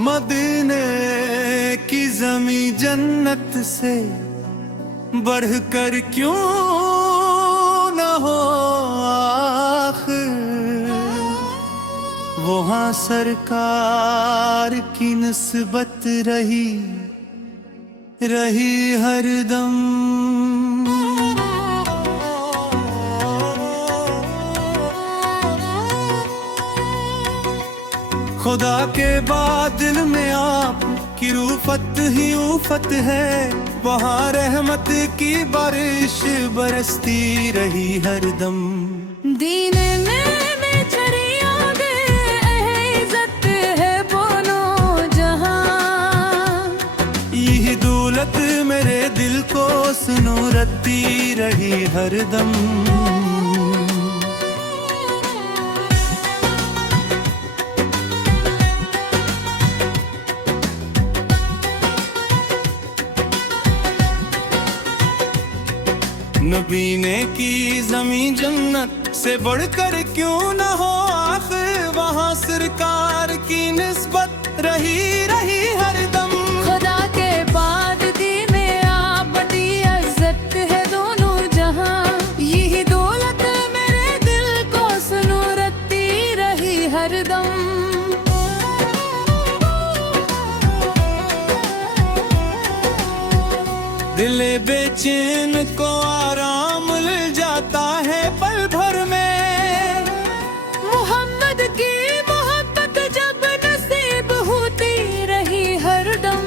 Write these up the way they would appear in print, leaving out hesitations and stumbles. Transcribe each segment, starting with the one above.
मदीने की जमी जन्नत से बढ़कर क्यों न हो आखिर, वहाँ सरकार की निस्बत रही हरदम। खुदा के बाद दिल में आप की रूफत ही उफत है, वहाँ रहमत की बारिश बरसती रही हरदम। दीन में चरिया दे इज्जत है बोलो जहां, यही दौलत मेरे दिल को सुनूरती रही हरदम। नबी ने की जमीन जन्नत से बढ़कर क्यों न हो आखिर, वहाँ सरकार की निस्बत रही हरदम। खुदा के बाद दीन आप बड़ी इज्जत है दोनों जहां, यही दौलत मेरे दिल को सुनूरती रही हरदम। दिल बेचैन को आराम मिल जाता है पल भर में, मोहम्मद की मोहब्बत जब नसीब होती रही हरदम।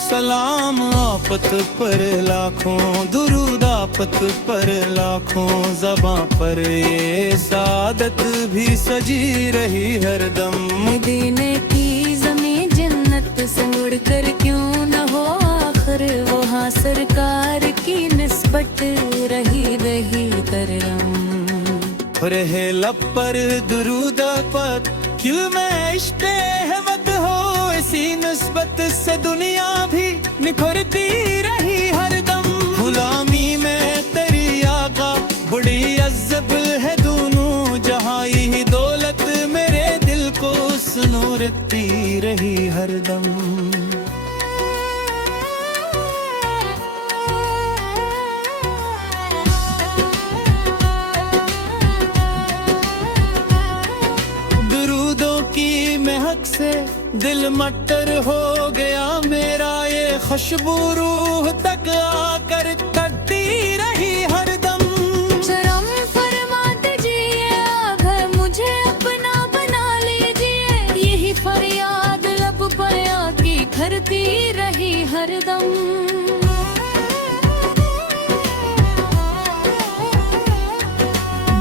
सलाम आफत पर लाखों, दुरूद आफत पर लाखों, ज़बां पर ये सादत भी सजी रही हरदम। मदीने की ज़मीं जन्नत से मुड़कर क्यों न हो आखिर, वहाँ सरकार की निस्बत रही करम। रहे लब पर दुरूद पर क्यों में इश्क़ अहमद हो, इसी निस्बत से दुनिया भी निखरती रही हरदम। गुलामी में तेरी आका बड़ी अज़ब है दोनों जहां, यही दौलत मेरे दिल को सुनूरती रही हरदम। महक से दिल मट्टर हो गया मेरा, ये खुशबू रूह तक आकर तकती रही हरदम। शर्म फरमा दीजिए अगर मुझे अपना बना लीजिए, यही फरियाद लब पर आके करती रही हरदम।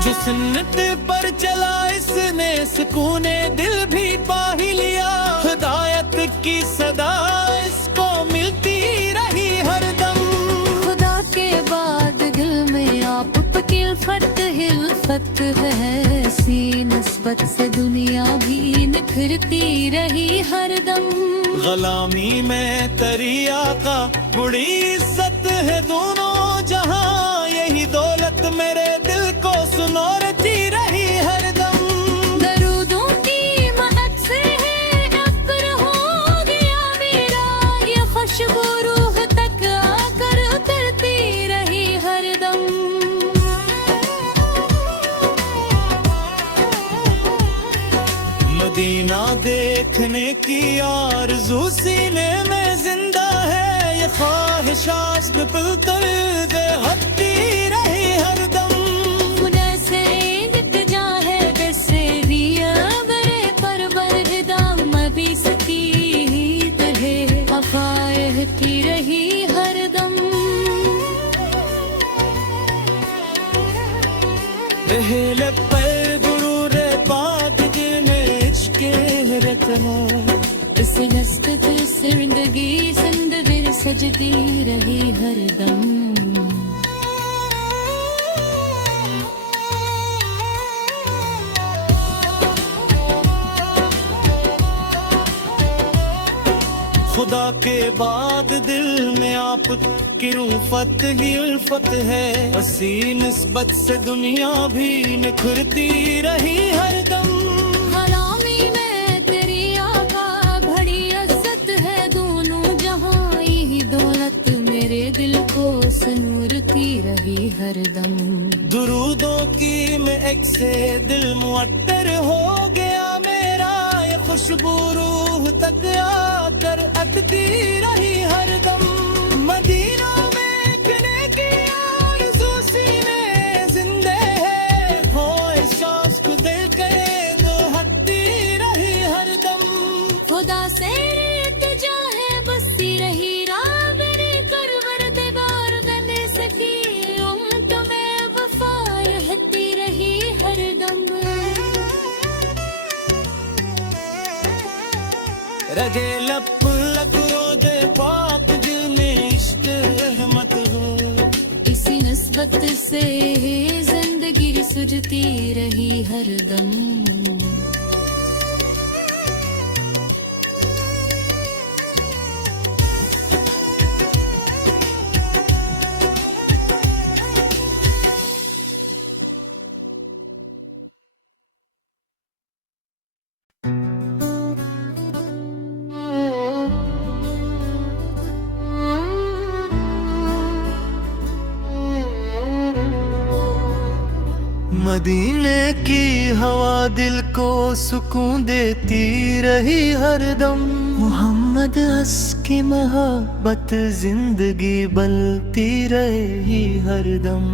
जो सुन्नत पर चला इसने सुकूने दिल भी पा ही लिया, हिदायत की सदा इसको मिलती रही हरदम। खुदा के बाद दिल में आप की हिल्फत है, सी निस्बत से दुनिया भी निखरती रही हरदम। गुलामी में तरिया का बड़ी इज्जत है दोनों जहां, यही दौलत मेरे दिल को सुनूरती रही हरदम। दरूदों की महक से है अब्र हो गया मेरा, ये खुशबू रूह तक आकर उतरती रही हरदम। मदीना देखने की आरज़ू सीने में जिंदा है, ये ख्वाहिशात बिल्कुल दे हटती रही हरदम। मुनसे इल्तिजा है वैसे रिया मेरे परवर दाम भी सकीत है, वफ़ाएं की रही हरदम। रहे पर गुरूर पाक जिन्हें इश्क़ रहता है, इस नस्बत से जिंदगी जिंदगी सजती रही हरदम। खुदा के बाद दिल में आप की रूफत ही उल्फत है, असी निस्बत से दुनिया भी निखरती रही हरदम। गुलामी में रही हरदम। दुरूदों की मैं एक से दिल मुअत्तर हो गया मेरा, ये खुशबू रूह तक आकर अटती रही हरदम। मदीना में एक नेकी आरज़ू सीने जिंदे है, हो इस शौक़ को दिल के दहकती रही हरदम। खुदा से इल्तिजा है बसती रही राह मेरी, करवर दीवार बने सकी तुम्हें वफा रहती रही हरदम। रगे लप लगो दे पाक दिल में इश्क रहमत हो, इसी निस्बत से ही जिंदगी सुझती रही हरदम। मदीने की हवा दिल को सुकून देती रही हरदम। मोहम्मद हंस की मोहब्बत जिंदगी बनती रही हरदम।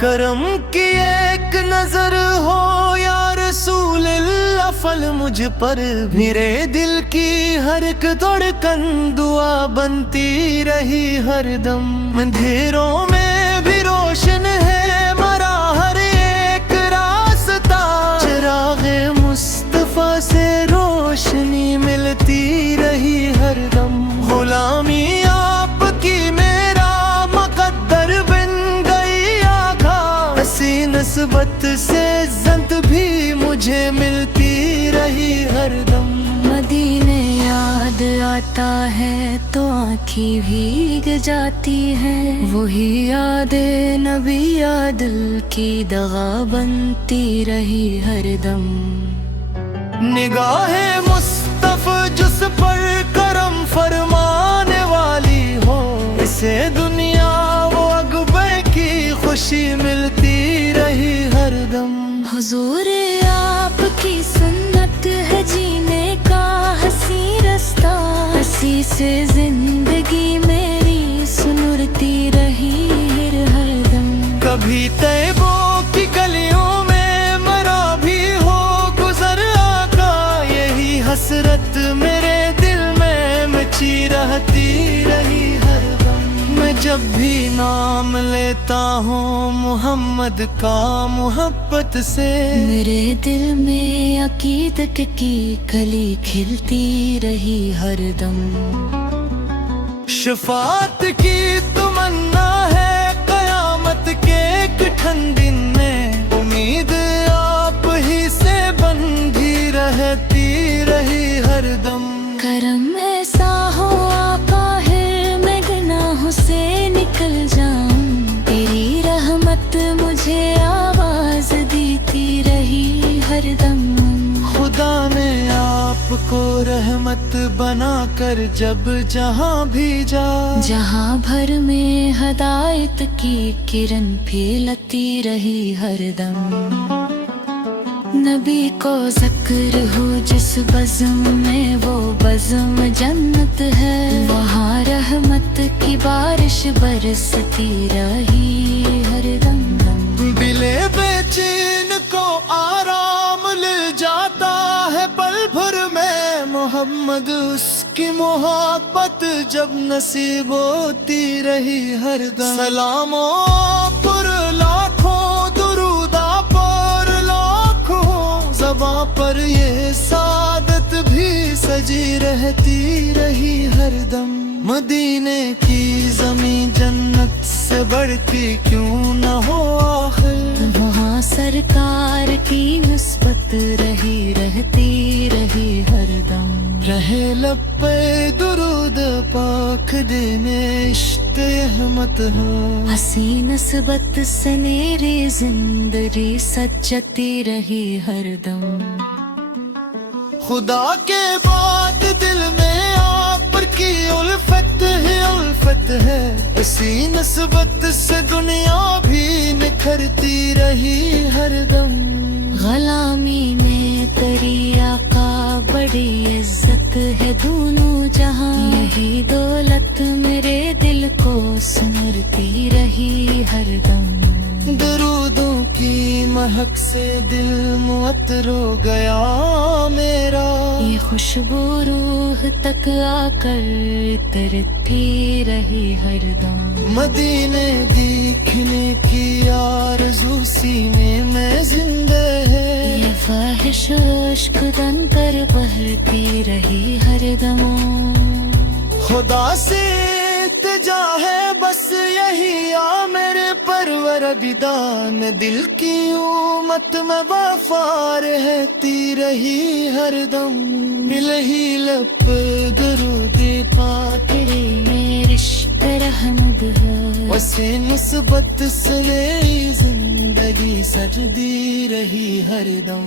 करम की एक नजर हो या रसूल अल्लाह, फल मुझ पर मेरे दिल की हर एक धड़कन दुआ बनती रही हरदम। अंधेरों में भी रोशन है मरा हर एक रास्ता, चिरागे मुस्तफा से रोशनी मिलती रही हरदम। गुलामी आपकी मेरा मुकद्दर बन गई आका, ऐसी नस्बत से इज्जत भी मुझे मिलती रही हरदम। मदीने याद आता है तो आँखें भीग जाती हैं, वही यादें नबी यादिल की दगा बनती रही हरदम। निगाहे मुस्तफा जिस पर करम फरमाने वाली हो, इसे दुनिया वो अगबे की खुशी मिलती रही हरदम। हुजूर आपकी सुन्नत है जीने का हसी रास्ता, हसी से जिंदगी मेरी सुनुरती रही हरदम। कभी तैबों की गलियों में मरा भी हो गुजर आका, यही हसरत मेरे दिल में मची रहती रही हरदम। मैं जब भी नाम लेता हूँ मोहम्मद का मोहब्बत से, मेरे दिल में अकीदत की कली खिलती रही हरदम। शफात की तमन्ना है कयामत के कठिन दिन में, उम्मीद आप ही से बंधी रहती रही हरदम। करम ऐसा हो आका है मैं गुनाहों से निकल जाऊं, तेरी रहमत मुझे आवाज देती रही हरदम। खुदा ने आपको रहमत बनाकर जब जहाँ भेजा, जहाँ भर में हदायत की किरण फैलती रही हरदम। नबी को ज़िक्र हो जिस बज़्म में, वो बज़्म जन्नत है, वहाँ रहमत की बारिश बरसती रही हरदम। दिले बेचैन को आराम मिल जाता है पल भर में, मोहम्मद उसकी मोहब्बत जब नसीब होती रही हरदम। सलामों पर लाखों दुरूदा पर लाखों, ज़बां पर ये सादत भी सजी रहती रही हरदम। मदीने की ज़मीं जन्नत से बढ़ती क्यों न हो आखिर, वहाँ सरकार की निस्बत रहती रही हरदम। रहे लब पे दुरूद पाक दे में इश्क़ रहमत हो, हसी नस्बत से मेरी जिंदगी सजती रही हरदम। खुदा के बाद दिल में आप पर की उल्फत है इसी निस्बत से दुनिया भी निखरती रही हरदम। गलामी में तेरी आका बड़ी इज्जत है दोनों जहां, यही दौलत मेरे दिल को सुमरती रही हरदम। दरूदों की महक से दिल मुअत्तर हो गया मेरा, ये खुशबू रूह तक आकर तरती रही हरदम। मदीने दिखने की आरज़ू सीने में जिंदा है, ये ख्वाहिश इश्क दन कर बहती रही हरदम। खुदा से इल्तिजा है बस यही आ मेरे परवरदिगार, दिल की उम्मत में वफा रहती रही हरदम। मिल ही लब दरूदे पाक तेरे में रिश्त रहमत है, वसे निस्बत से मेरी जिंदगी सजदी रही हरदम।